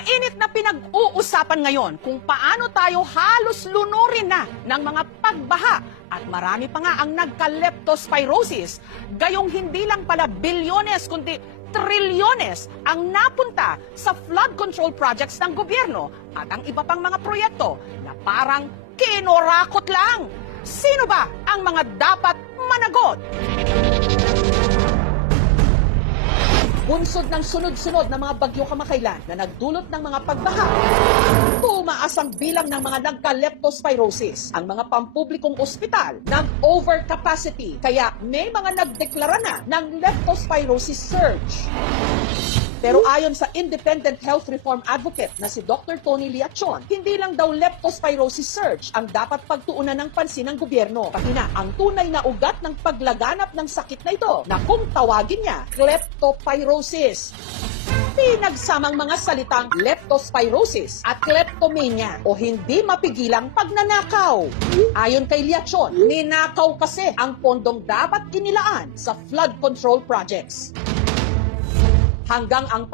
Mainit na pinag-uusapan ngayon kung paano tayo halos lunurin na ng mga pagbaha at marami pa nga ang nagka-leptospirosis. Gayong hindi lang pala bilyones kundi trilyones ang napunta sa flood control projects ng gobyerno at ang iba pang mga proyekto na parang kinorakot lang. Sino ba ang mga dapat managot? Bunsod ng sunod-sunod na mga bagyo kamakailan na nagdulot ng mga pagbaha, tumaas ang bilang ng mga nagka-leptospirosis. Ang mga pampublikong ospital nag-overcapacity, kaya may mga nagdeklara na ng leptospirosis surge. Pero ayon sa Independent Health Reform Advocate na si Dr. Tony Liachon, hindi lang daw leptospirosis surge ang dapat pagtuunan ng pansin ng gobyerno, pati na ang tunay na ugat ng paglaganap ng sakit na ito na kung tawagin niya, kleptopyrosis. Pinagsamang mga salitang leptospirosis at kleptomania o hindi mapigilang pagnanakaw. Ayon kay Liachon, ninakaw kasi ang pondong dapat inilaan sa flood control projects hanggang ang